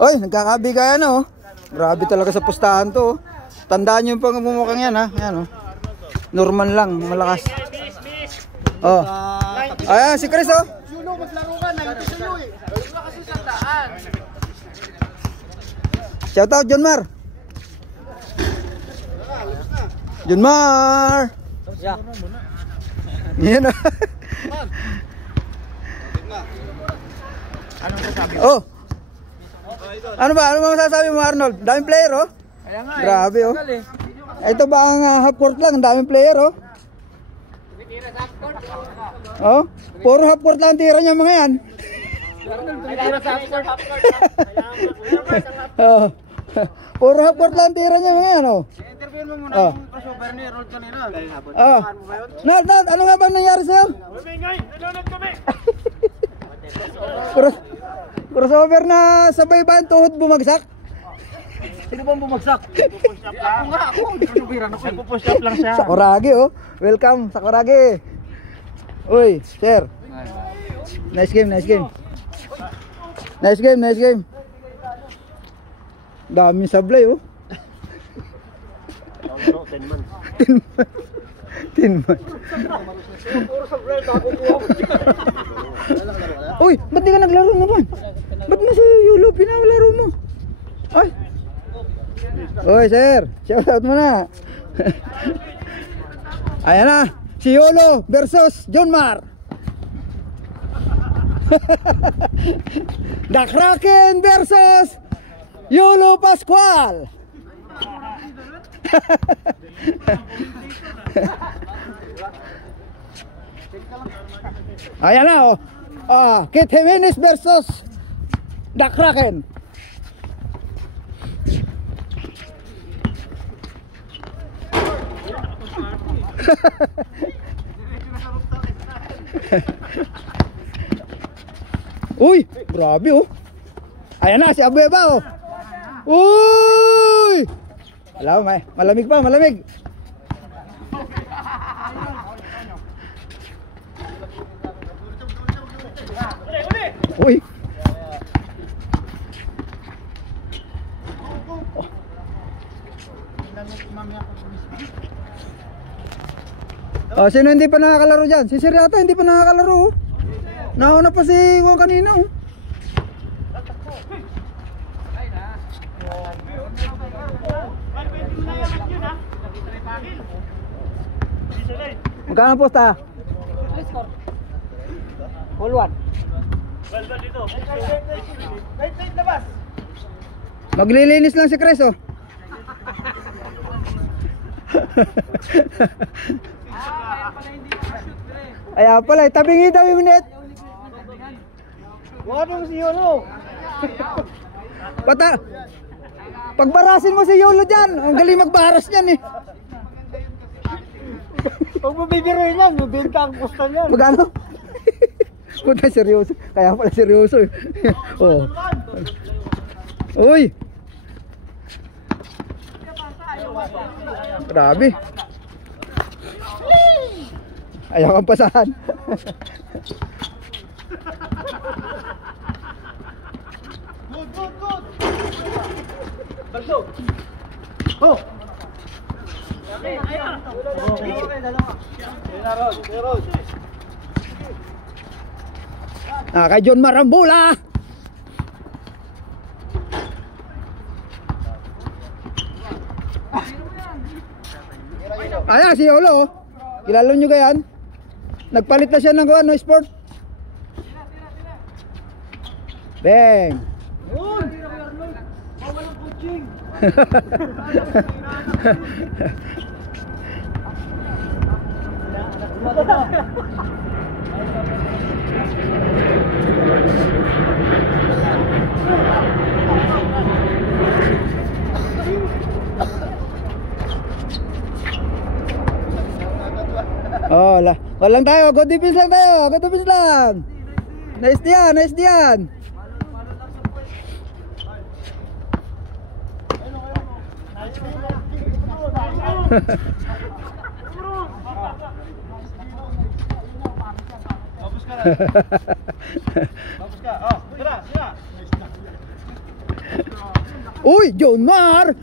Oy, nagkakabigayan oh. Grabe talaga sa pustahan to oh. Tandaan nyo yung pangmumukhang yan ha. Ayan oh. Norman lang, malakas. Oh. Ayan, si Chris oh. Sino maglaro ka? Nandito sa'yo eh. Wala kasi sandaan. Shout out John Mar. John Mar. Yeah. Yan oh. Anong sasabi? Oh. Ano ba? Ano ba masasabi mo Arnold? Daming player oh. Kaya nga grabe oh. Ito ba ang half court lang? Daming player oh. Oh, puro half court lang tira niya mga yan. Oh. Puro half court lang tira niya mga yan oh. Interview mo muna yung crossover ni Rod kanina. Oh. Nat, ano nga bang nangyari sa'yo? Nanonood kami. Crossover na sabay ba ang tuhod bumagsak? Sino bang bumagsak? Pupush up lang. Ako nga, ako. Pupush up lang siya. Sakuragi oh. Welcome, Sakuragi. Uy, sir. Nice game, nice game. Nice game, nice game. Dami sablay oh. 10 months. 10 months. Uy, ba't di ka naglaro naman? Ba't mo si Yulo pinalaro mo? Ay. Uy, sir. Shout out mo na. Ayan na. Si Yulo versus John Mar. The Kraken versus Yulo Pascual. Ayan na oh. Kit Jimenez versus The Kraken. Uy, grabe oh. Ayan na si Abeba oh. Uy! Alam mo, malamig pa, malamig. Uy. Oh, sino hindi pa nakakalaro dyan? Si Sir yata hindi pa nakakalaro oh. Nauna pa si Juan kanina oh. Magkano posta? Full one. Maglilinis lang si Chris oh. Ayan pala, tabingi daw yung net. Wadong si Yolo. Pagbarasin mo si Yolo dyan. Ang galing magbaras niyan eh. Pag mabibirin yan, mabinta ang pusta niyan. Magkano? Punta seryoso. Kaya pala seryoso eh. Oh. Uy. Grabe. Ayaw kang pasahan. Good. Balso. Oh. Kay John Marambula. Ayan si Yolo. Kilala nyo yan? Nagpalit na siya ng ano, sport. Bang. Oh, walang tayo, good defense lang tayo, good defense lang. Nice diyan, nice diyan. Bagus ka. Oh, tira. Uy, John Mar!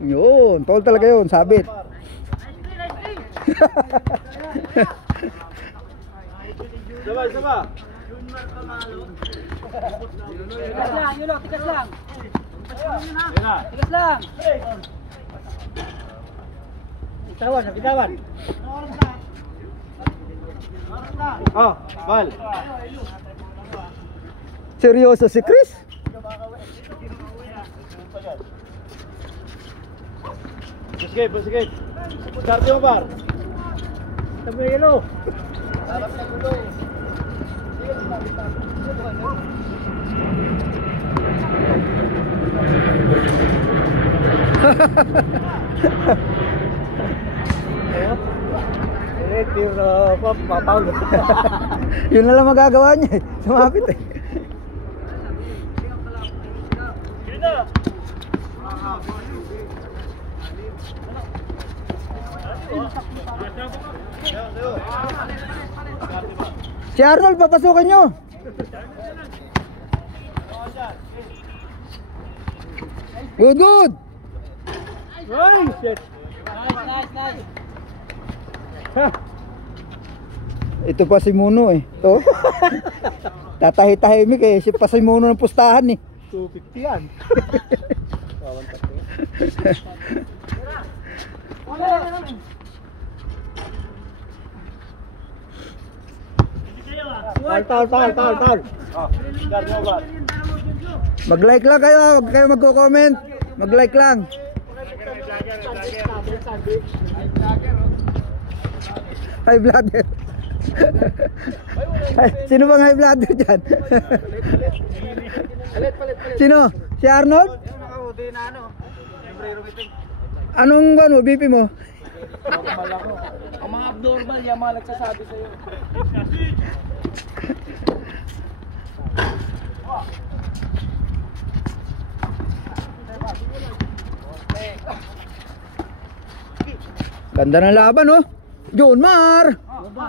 Yun, foul talaga yun, sabit. Saba. Tikas lang, yun lang, tikas lang. Tikas lang. Bitawan. Oh, bal. Seryoso si Chris? Sige. Start mo, par. Tabi na yelo. Yun na lang magagawa niya eh. Sumapit eh. Si Arnold, papasukan nyo. Good. Nice. Ito pa si Muno eh. To. Tatahi-tahimik eh. Si pa si Muno ng pustahan eh. 250 yan. Tal. Mag-like lang kayo. Huwag kayo magko-comment. Mag-like lang. High bladder. Sino bang high bladder dyan? Sino? Si Arnold? Anong ano, BP mo? Ang mga abnormal, yung mga nagsasabi sa'yo. Ganda ng laban oh. John Mar.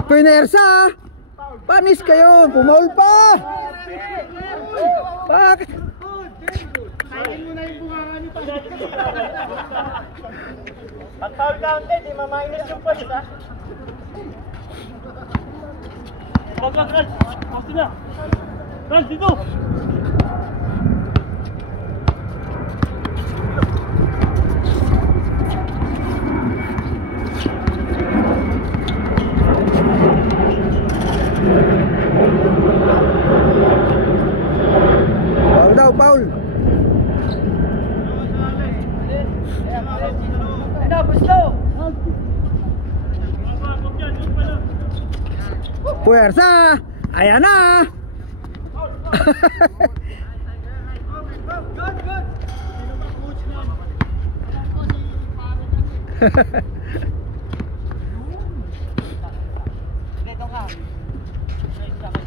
Pinersa. Panis kayo. Pumaul pa. Bakit? Pag foul counted, di ma-minus yung points ha. Ral, dito! Paul daw, Paul. Ano, gusto? Puwersa. Ayan na.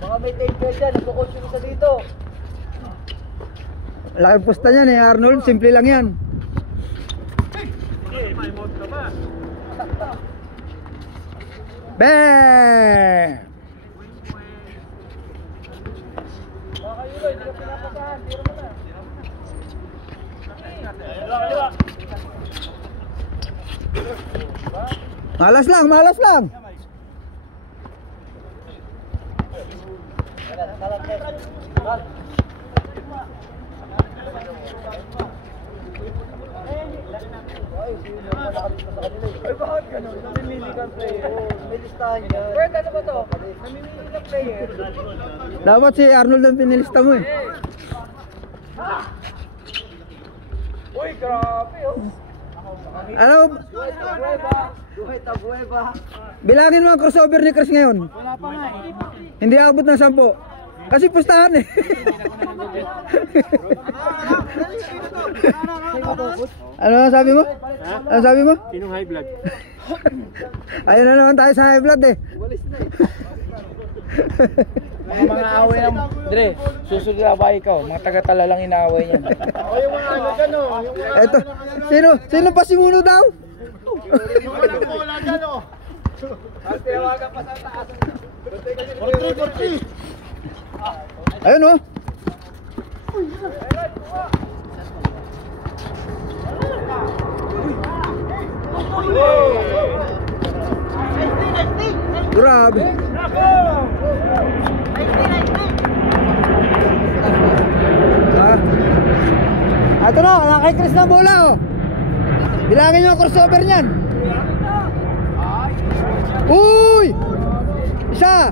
Baka may take care dyan, nagkukotse ko sa dito. Laki pusta niyan eh, Arnold. Simple lang yan. Bang! Malas lang. Ay, bakit ganun? Namimili kang player. May listahan yan. Bert, ano ba to? Namimili kang player. Dapat si Arnold ang pinilista mo eh. Uy, grabe oh. Ano? Duhay tabueva. Bilangin mo ang crossover ni Chris ngayon. Wala pa nga eh. Hindi abot ng 10. Kasi pustahan eh. Ano sabi mo? Ano sabi mo? Sinong high blood? Ayun na naman tayo sa high blood eh. Walis na eh. Mga away ng Dre, susunod na ba ikaw? Mga taga-tala lang inaaway niyan. O yung mga ano dyan o. Eto, sino pa si Muno daw? Yung walang bola dyan o. At tinawagan pa sa taas. 43. Ayun oh. Grabe. Ito na, nakikris na bola oh. Bilangin nyo ang crossover nyan. Uy! Isa!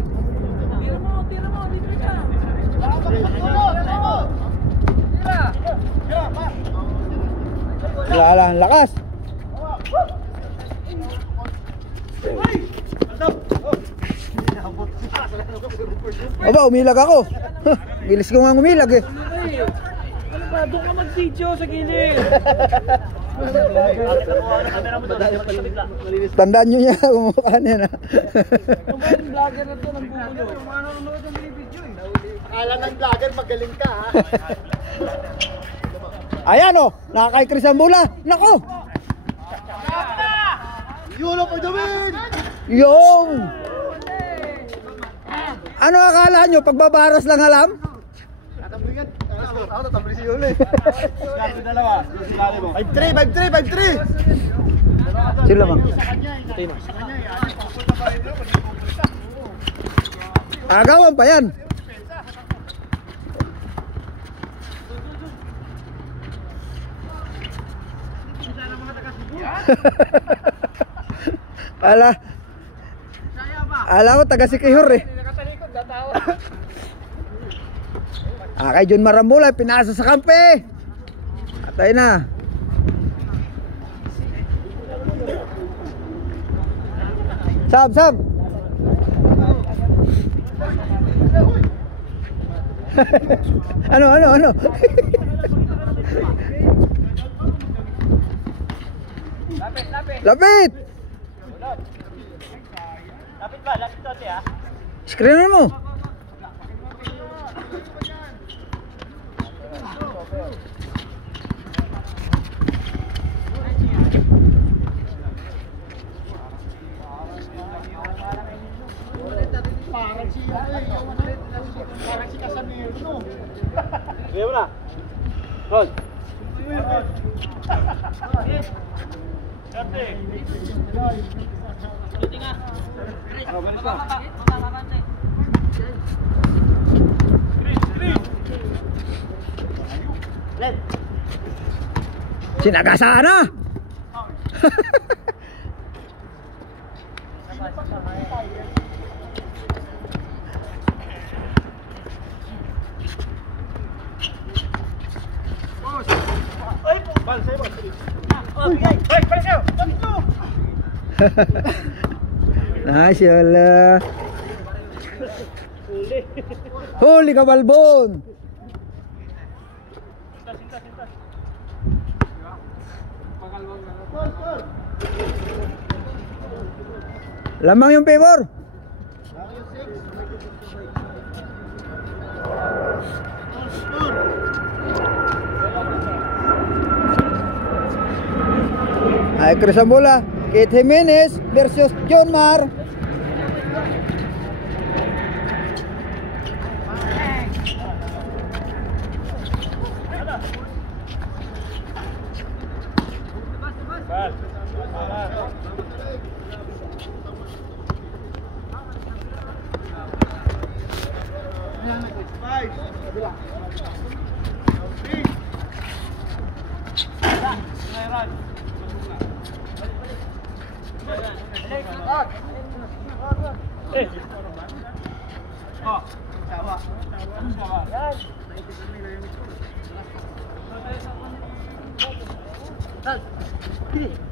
Wala lang, lakas. Aba, umilag ako. Bilis ko nga umilag eh. Ano ba? Doon ka mag-video sa gilid. Tandaan nyo niya kung mukha niya na. Yung mga vlogger na to nagbubulo. Manonood ng video eh. Akala ng vlogger magaling ka ha. Ayan oh, nakakaikris ang bola. Nako! Yulo for the win! Yung! Ano akala nyo? Pagbabaras lang alam? Tatamblingan. Ako tatambling si Yulo eh. Kasi dalawa. 5-3! Sila mang. Agawan pa yan. Ala ko taga Sikihor eh. Kay John Marambula pinasa sa kampe. Atay na. Sab. Ano? Lapit. Lapit ba? Lapit to ha? Screener mo. Parang si Casamiro. Sige mo na. Hold. Kante. Luti nga. Sinagasaan na. Bal, sa'yo ba? Hey, bal sa'yo! Nice, yala. Huli ka, Balbon. Lamang yung favor. Ay, Chris ang bola. Kate Jimenez versus John Mar.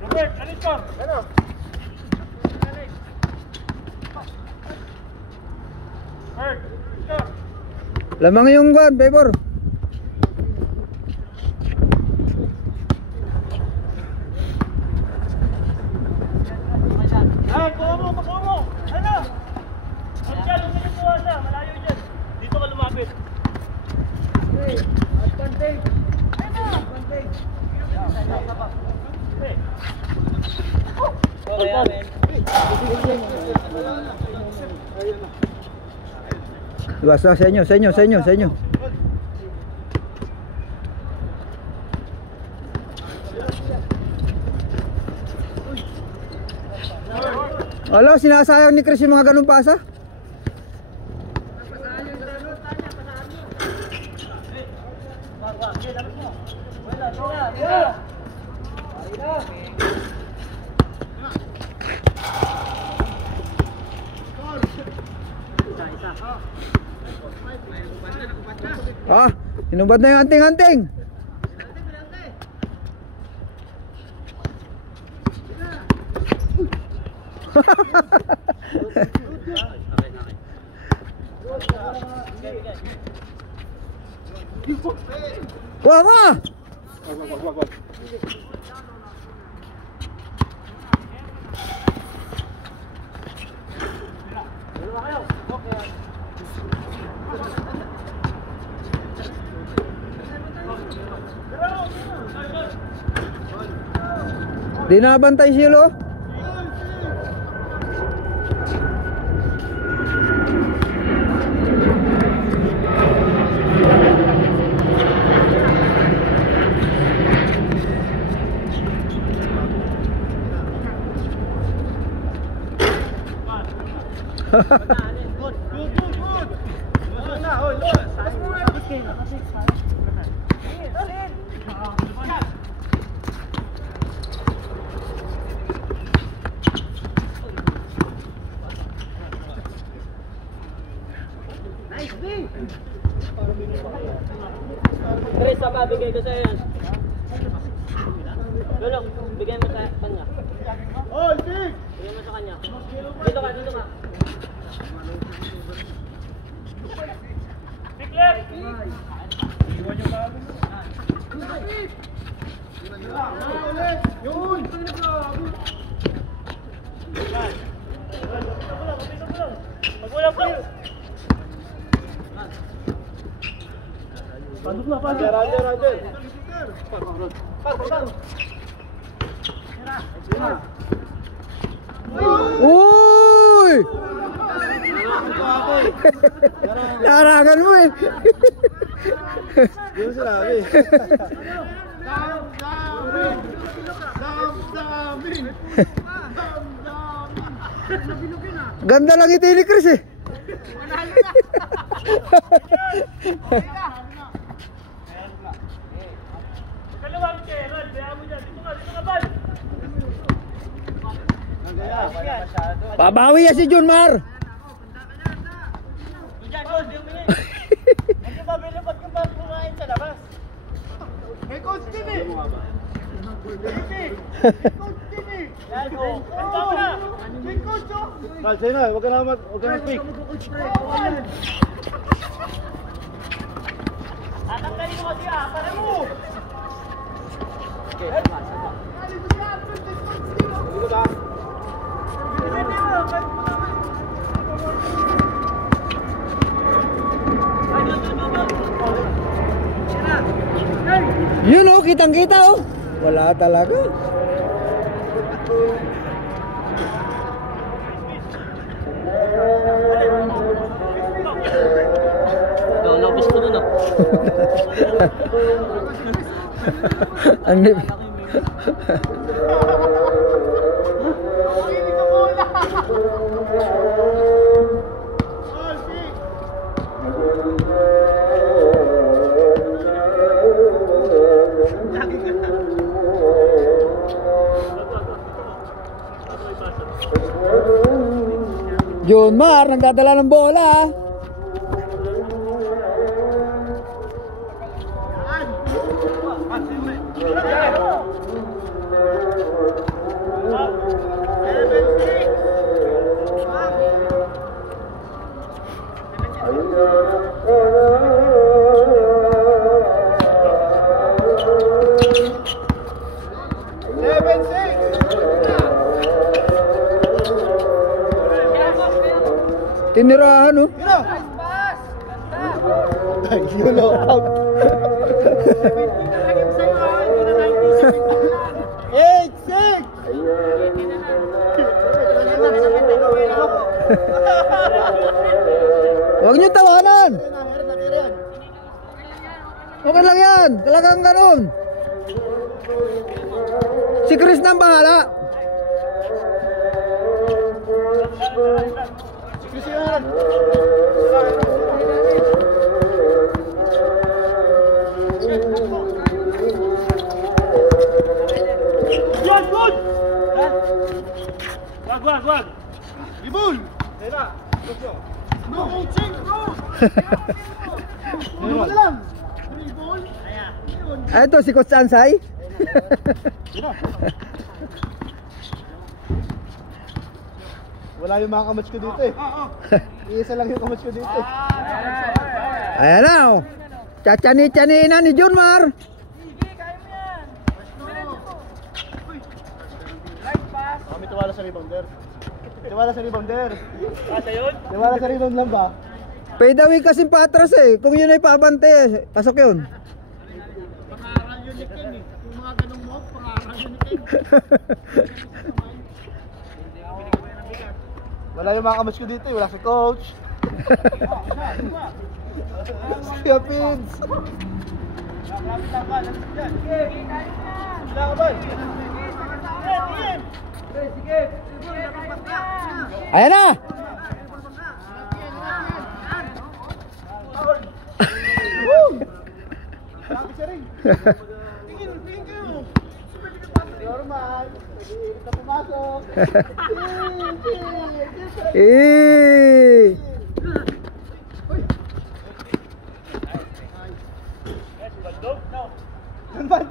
Robert, ano score? Ano? Bird, score. Lamang yung favor. Ay, kuha mo. Ano? Huwag siya, malayo dyan. Dito ka lumapit. Advantage. Advantage. Basta sa inyo. Alo, sinasayang ni Chris yung mga ganung pasa. Ah, inubad na yung anting-anting. Wah, wah. Di nabantay silo. Chris, sama, bigay ko sa'yo yan. Lulok, bigay mo sa kanya. Oh, Big! Bigay mo sa kanya. Dito ka, dito ka. Big left! Iwan yung bago. Yun! Magwala pa! Pasok na, pasok! Roger! Uy! Larangan mo eh. Yun sinabi. Ganda lang ito ni Chris eh. Kalawang Gerald, kaya mo dyan. Dito ka, bal! Babawi ya si Junmar. Diyan, Coach, di umingi. Hindi ba, bilipad ka pa kumain sa labas? May coach din eh! Yan, go. Ganda mo na! May coach oh! Tal, sa'yo na, huwag ka na pick. Tatanggalin mo kasi para mo! Dito ba? Yun oh, kitang-kita oh. Wala talaga. Lobis ko nun ah. Ang nip. Junmar, nagdadala ng bola. Tinirahan oh. Yun oh, out. 8-6! Huwag niyo tawanan. Okay lang yan. Talagang ganun. Si Chris na ang bahala. Wag. Ibul! No coaching, bro! Ano na lang? Ibul? Ito si Coach Ansay. Wala yung mga kamats ko dito eh. Iisa lang yung kamats ko dito. Ayan na oh. Chachani-chani na ni Junmar. Kami tiwala sa rebounder. Tiwala sa rebounder. Tiwala sa rebound lang ba? Pwede kasi patras eh. Kung yun ay pabante, pasok yun. Pangaral yun ni King eh. Kung mga ganong mo, pangaral yun ni King. Wala yung mga kamats ko dito eh. Wala si coach. Si Apins. Ayan na. Normal. Kita pumasok. Eh.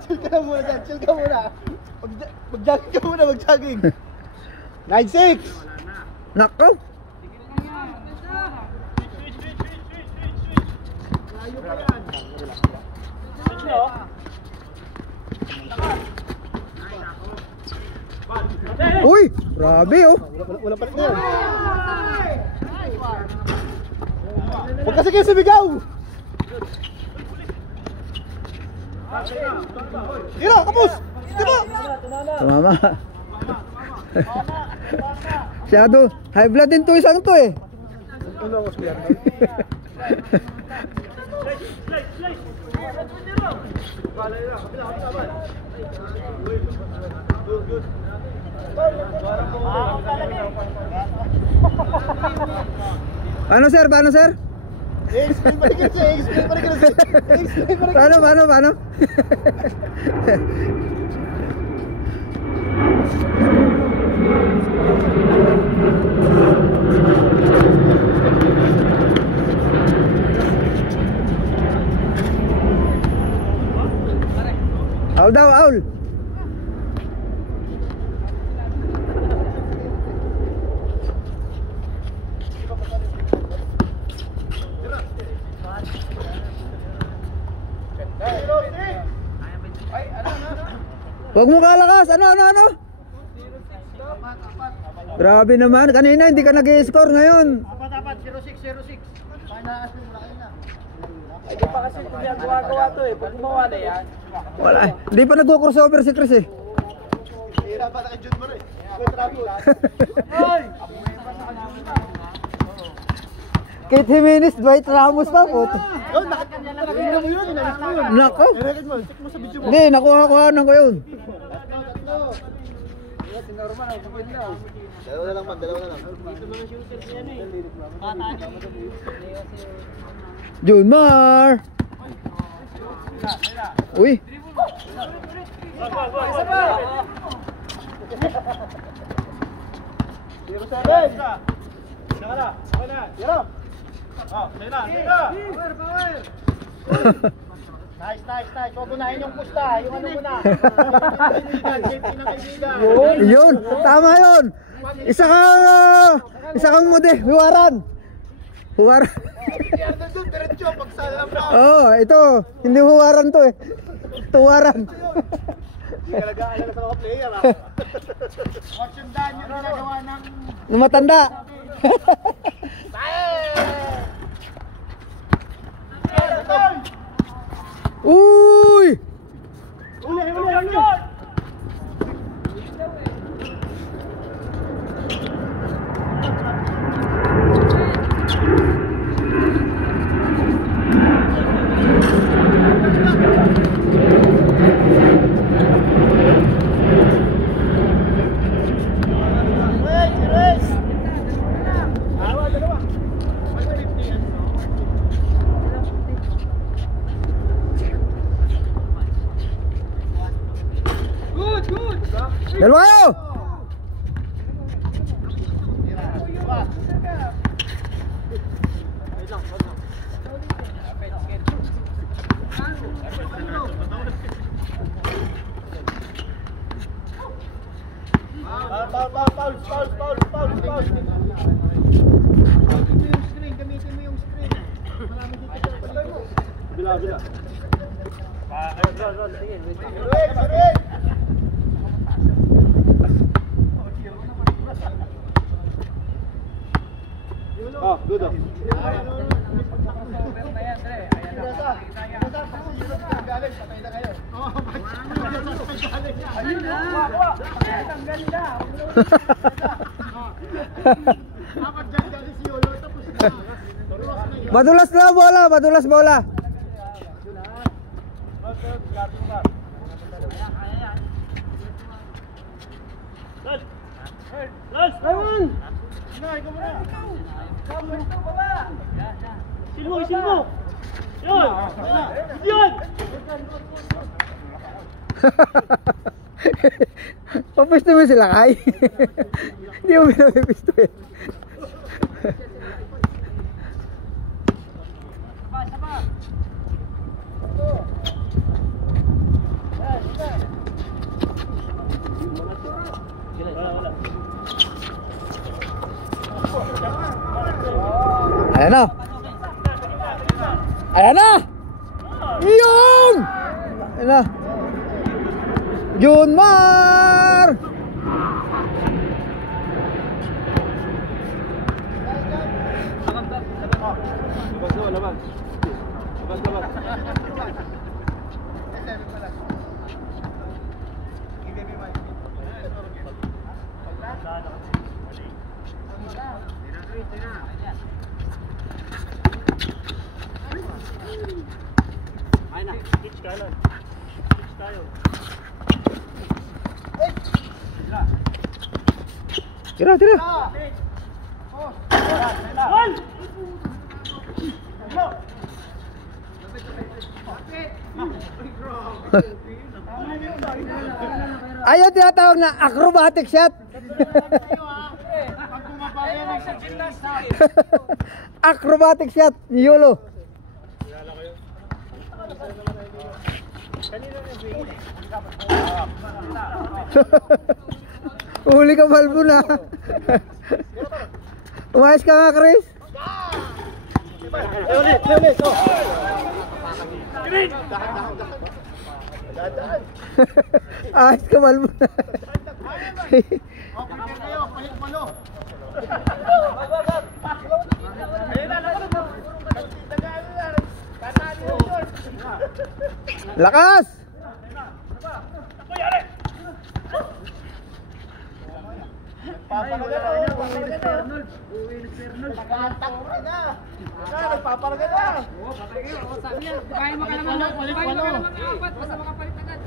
Chill ka muna dyan. Chill ka muna. Mag-jogging ka muna. Mag-jogging. 9-6. Nako. Uy, grabe oh. Wala palit na yan. Huwag kasi kayo sumigaw. Tira, kapos! Tira! Tumama. Shadow, high blood din to isang to eh. Ano ako siya? Paano sir? Paano sir? Explain pa rin kasi. Explain pa rin kasi. Explain pa rin kasi. Paano? Aul daw, aul. Huwag mo kalakas. Ano? Grabe naman. Kanina hindi ka nag-i-score ngayon. Apat, 06. Panaas mo malaki na. Hindi pa kasi ginagawa to eh. Pag gumawa na yan. Wala. Hindi pa nag-crossover si Chris eh. Hira pa na kay Jun mo rin. May traffic. Hoy! Kate Jimenez, Dwight Ramos pa po. Yun, nakakanya mo yun. Inalis mo yun. Nako. I-record mo. Check mo sa video mo. Hindi, nakuha ko yun. Dalawa na lang man. Junmar. Uy. Nice. Huwag unahin yung pusta. Yung ano muna. Yun, tama yun. Isa kang huwaran. Diretso, pagsalam na. Oh, ito, hindi huwaran to eh. Tuwaran. Hindi ka nag-aalala sa mga player ha. Watch yung daan yung ginagawa ng... Matanda. Uy! Uli! Dalawa kayo! Paul. Gamitin mo yung screen. Marami dito sa palay mo. Bila. Oh, good. Madulas na bola, madulas bola. Silmo. Yun. Papisto mo sila kay? Hindi mo pinapisto eh. Ayan na. Ayan na. Yun. Ayan na. Junmar. Tira. Ayaw tinatawag na acrobatic shot. Acrobatic shot, Yolo. Uli ka balbo na. Umayos ka nga, Chris. Ulit. Ayos ka balbo na. Lakas! Nagpaparaga na. Kaya mo ka naman apat, basta makapalit agad.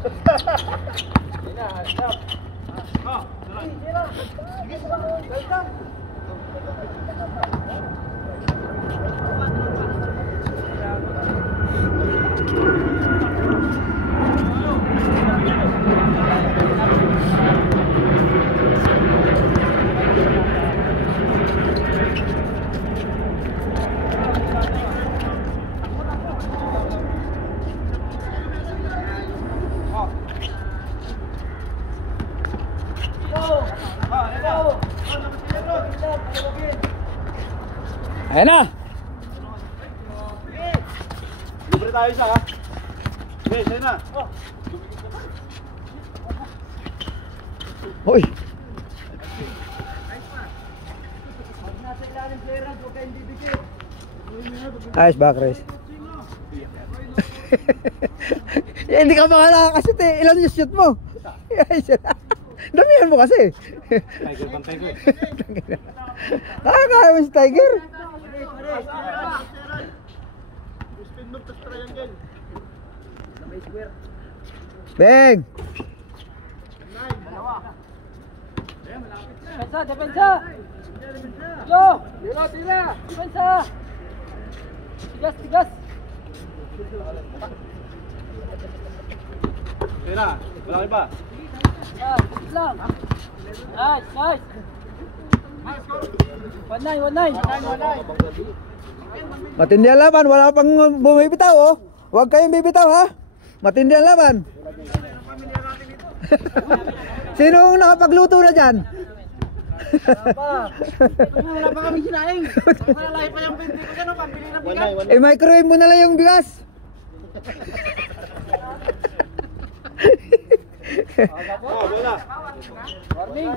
Ayan na. Libre tayo isa ha. Okay, sa'yo na. Hoy. Ayos ba, Chris? Hindi ka mga nakakashoot eh. Ilan yung shoot mo? Damihan mo kasi. Tiger bang tiger? Kaya mo si Tiger. Spin move to triangle. Bang! Depensa! Yo! Tira! Depensa! Tigas! Tira, malaki ba? Lang. Nice, nice. 1-9. Matindi ang laban, wala pang bumibitaw oh. Huwag kayong bibitaw ha. Matindi ang laban. Sino ang nakapagluto na dyan? Wala pa kami sinaing. Malalahi pa yung binti ko gano'n, pambili ng bigas. Eh microwave mo na lang yung bigas. Bola. Warning.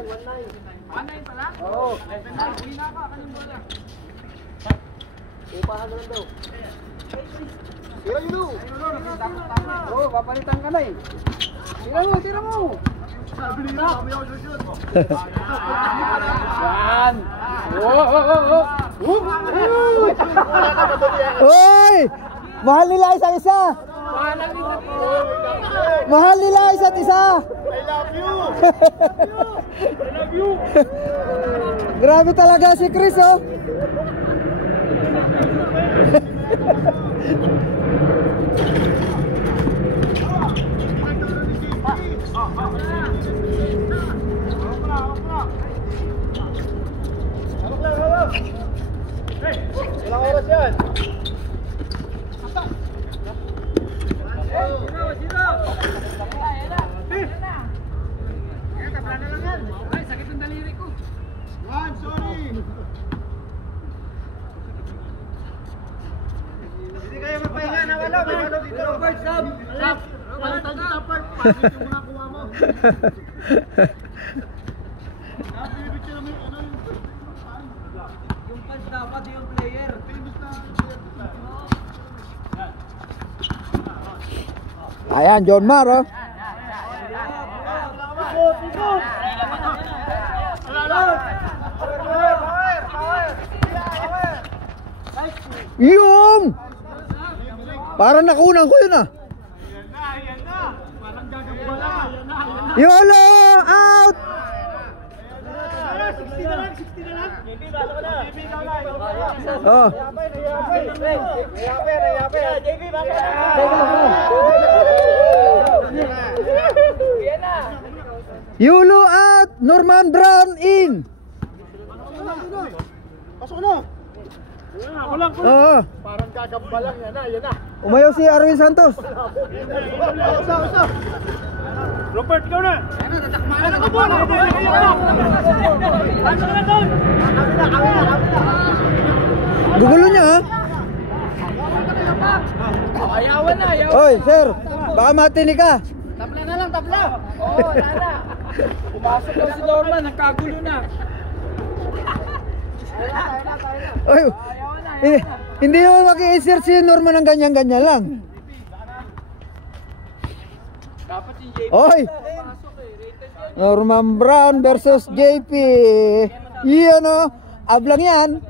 1-9 pala? Oo. Upahan na lang daw. Tira yun. Oo, papalitan ka na eh. Tira mo. Sabi nila, kami ako shoot. Yan. Oo. Oy! Mahal nila isa't isa. Mahal nila isa't isa. I love you. Grabe talaga si Chris oh. Walang oras yan. One, sorry. Hindi kayo magpahinga na wala. May walo dito. Robert, stop. Palitan kita, Robert. Pasit yung mga kuha mo. Pinipicture naman yung Yung fans dapat yung player. Ayan, John Mar oh. Yung! Parang nakunan ko yun ah. Yan na. Parang gagawala. YOLO! Out! 60 na lang. Hindi, basa ka na. Oh. JB, basa ka na. YOLO out! Norman Brown in! Pasok na. Kulang. Oo. Parang gagawala. Yan na. Umayaw si Arwin Santos. Usa. Robert, ikaw na. Ano ka po? Gugulo niya ha. Ayawan na. Oy, sir. Baka matinig ka. Tabla na lang. Oo, wala na. Pumasok daw si Norman, nagkagulo na. Oy. Hindi naman maki-insert si Norman ng ganyan-ganyan lang. Dapat si JP. Oy. Norman Brown versus JP. Iyan o. Ablang yan.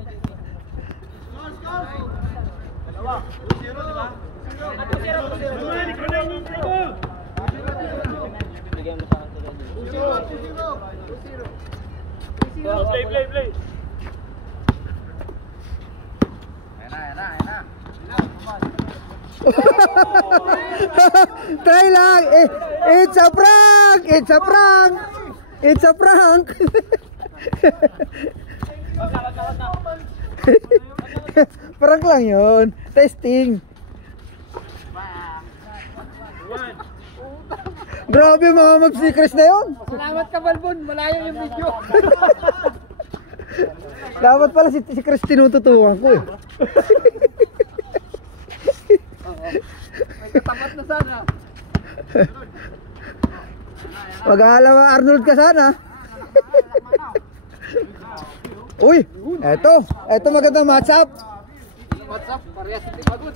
Play. Try lang. It's a prank. Prank lang yun. Testing. Grabe mga mag-secrets na yun. Salamat ka, Balbon. Malayo yung video. Dapat pala si Chris tinututuan ko eh. May katapat na sana. Mag-aalam ang Arnold ka sana. Uy, eto magandang matchup. What's up? Parehas hindi pagod.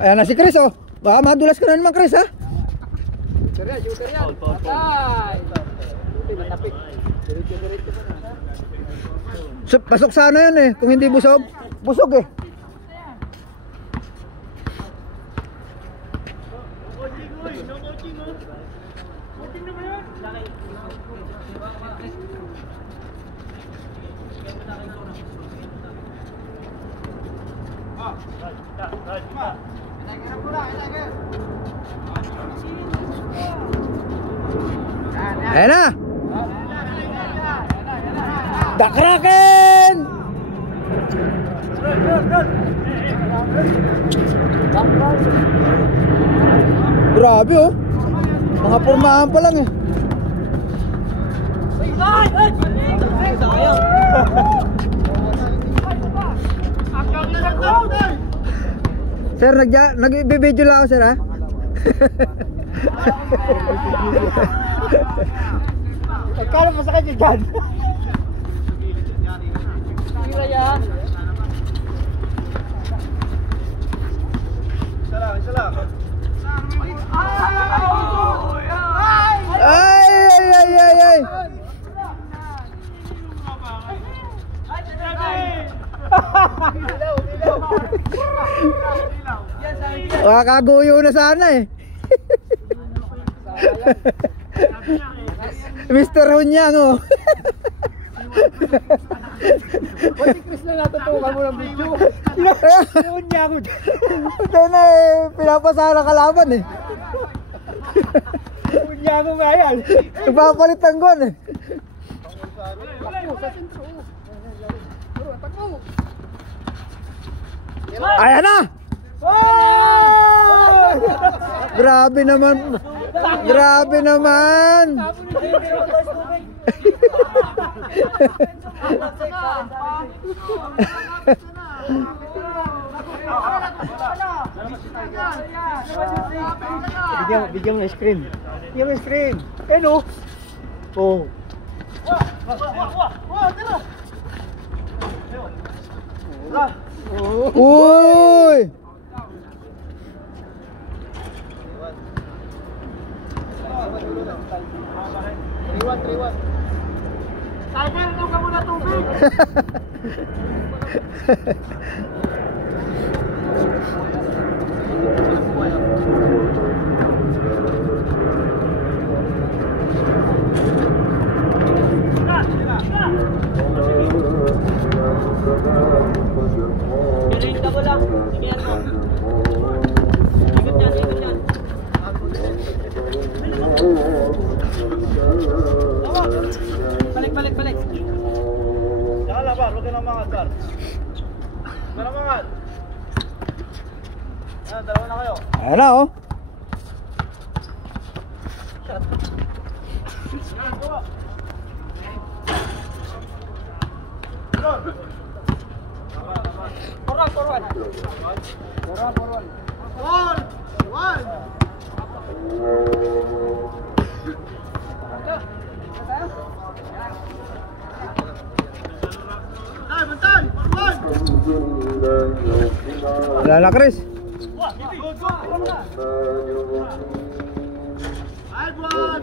Ayan na si Chris oh. Baka madulas ka na naman Chris ha. Shooter yan. Patay. Pinatapik. Diretso pa na. Pasok sana yun eh. Kung hindi busog. Busog eh. Ayan na! The Kraken! Grabe oh. Mga pormahan pa lang eh. Sir, nag-video lang ako sir ha. Nagkala pa sa kanya dyan. Tira yan. Isa lang. Ay! Kakaguyo na sana eh. Mr. Hunyang oh. Pati Chris na natutukan mo ng video. Yun niya ako. Ito na eh, pinapasara kalaban eh. Yun niya ako nga yan. Ipapalit ang gon eh. Ayan na! Oh! Grabe naman. Grabe naman. Bigyan mo ng screen. Bigyan mo ng screen. Eh no? Oh. Uy! Tiger, inom ka muna tubig. Pirinda ko lang. Sabihan mo. Ikot yan, ikot yan. Balik. Saka laban, huwag ka nang mangat, Bar. Huwag ka nang mangat. Ayan, dalawa na kayo. Ayan na oh. Forward. One. Bantay! Wala na Chris. Five one.